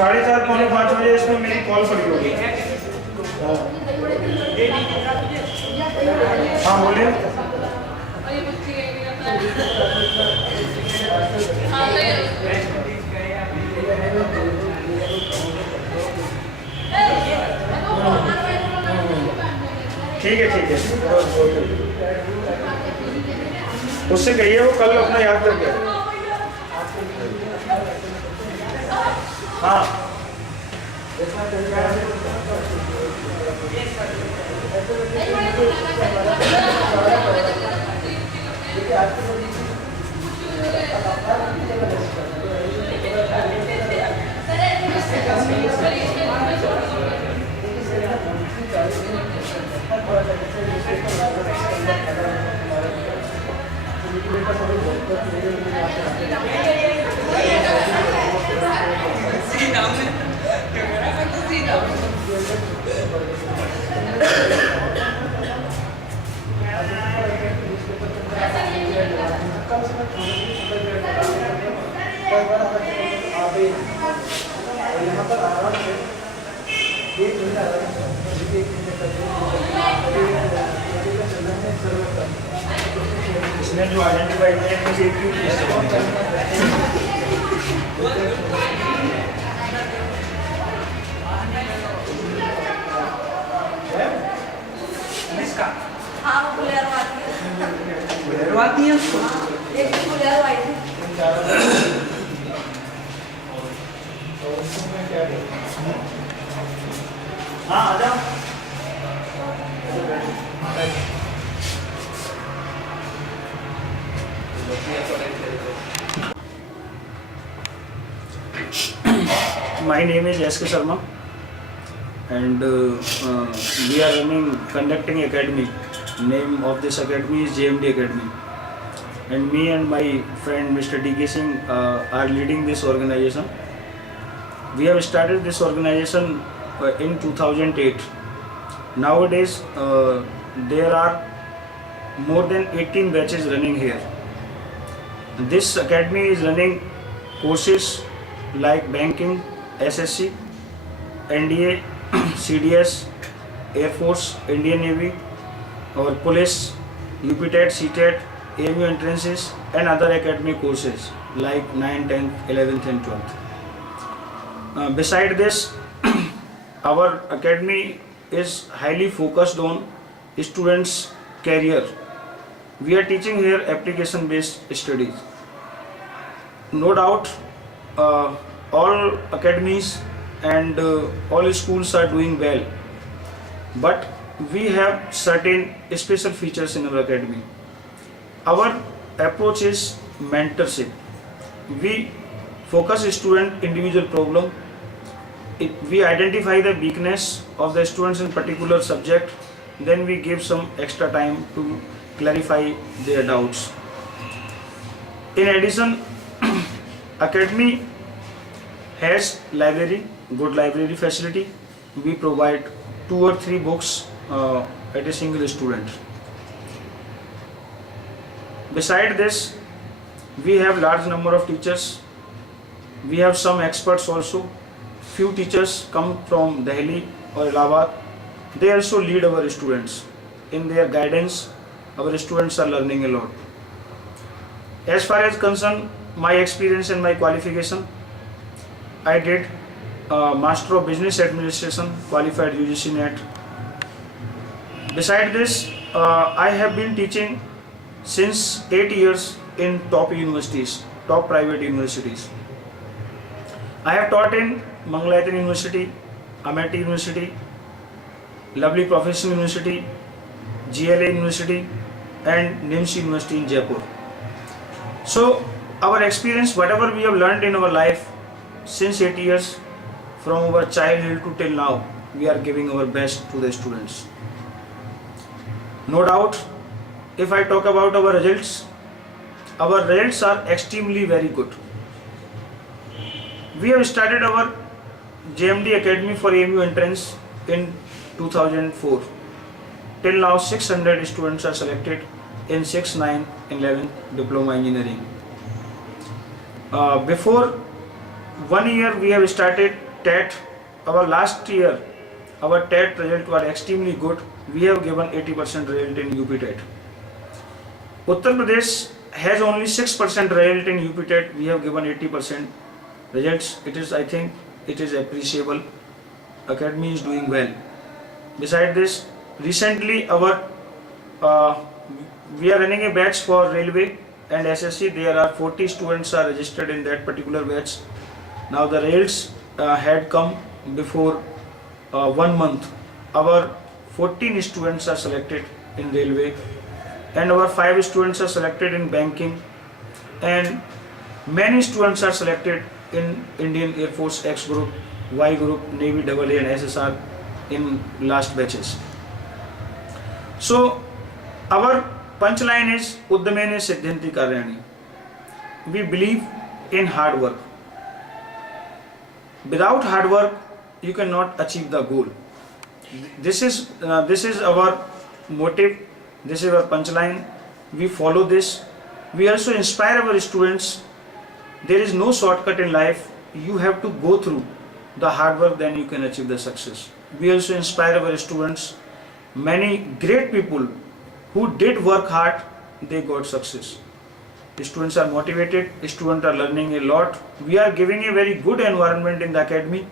4:30 पौने 5 बजे इसमें मेरी कॉल पड़ी होगी। हाँ बोलिए। ठीक है उससे कहिए वो कल अपना याद करके। हाँ इसने जो आइडेंटिफाई किया है मुझे क्यों इसका हाँ वो बुलेरो आती है उसको एक बुलेरो आई थी। हाँ आ जाओ। My name is S.K. Sharma and we are conducting academy. Name of this academy is JMD Academy. And me and my friend Mr. D.K. Singh are leading this organization. We have started this organization in 2008. Nowadays there are more than 18 batches running here. This academy is running courses like banking, SSC, NDA, CDS, Air Force, Indian Navy, or police, UPTET, CTET, AMU entrances, and other academic courses like 9th, 10th, 11th, and 12th. Beside this, our academy is highly focused on students' career. We are teaching here application-based studies. No doubt, all academies and all schools are doing well, but we have certain special features in our academy. Our approach is mentorship. We focus student individual problem. We identify the weakness of the students in particular subject, then we give some extra time to clarify their doubts. In addition, academy has library, good library facility. We provide 2 or 3 books at a single student. Beside this, we have large number of teachers. We have some experts also. Few teachers come from Delhi or Allahabad. They also lead our students. In their guidance, our students are learning a lot. As far as concerned my experience and my qualification, I did Master of Business Administration, qualified UGC NET. Beside this, I have been teaching since 8 years in top universities, top private universities. I have taught in Mangalayatan University, Amity University, Lovely Professional University, GLA University, and NIMS University in Jaipur. So our experience, whatever we have learned in our life since 8 years, from our childhood to till now, we are giving our best to the students. No doubt, if I talk about our results are extremely very good. We have started our JMD Academy for AMU entrance in 2004. Till now 600 students are selected in 6, 9, 11 diploma engineering. Before 1 year we have started TET, our last year, our TET result was extremely good. We have given 80% result in UP TET. Uttar Pradesh has only 6% result in UP TET. We have given 80% results. It is, I think, it is appreciable. Academy is doing well. Besides this, recently we are running a batch for railway and SSC. There are 40 students are registered in that particular batch. Now the results had come before 1 month. Our 14 students are selected in railway and our 5 students are selected in banking, and many students are selected in Indian Air Force X group, Y group, Navy AA and SSR in last batches. So our punchline is Uddamene Siddhanti Karyani. We believe in hard work. Without hard work, you cannot achieve the goal. This is our motive. This is our punchline. We follow this. We also inspire our students. There is no shortcut in life. You have to go through the hard work, then you can achieve the success. We also inspire our students. Many great people who did work hard, they got success. The students are motivated. Students are learning a lot. We are giving a very good environment in the academy.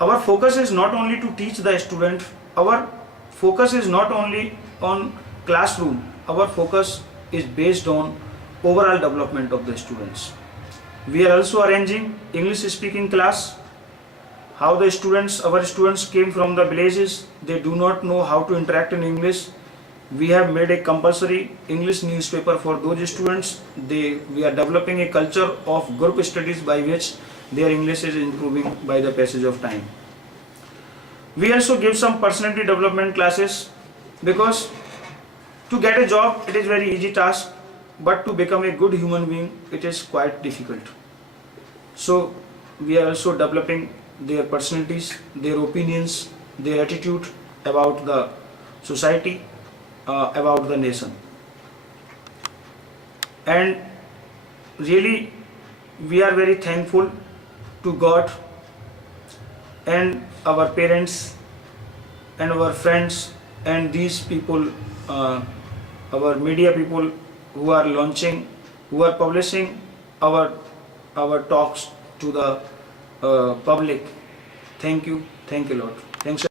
Our focus is not only to teach the student. Our focus is not only on classroom. Our focus is based on overall development of the students. We are also arranging English speaking class. How the students, our students came from the villages, they do not know how to interact in English. We have made a compulsory English newspaper for those students. We are developing a culture of group studies by which their English is improving by the passage of time. We also give some personality development classes, because to get a job it is very easy task, but to become a good human being it is quite difficult. So we are also developing their personalities, their opinions, their attitude about the society, about the nation. And really we are very thankful to God and our parents and our friends and these people, our media people who are launching, who are publishing our talks to the public. Thank you a lot. Thanks.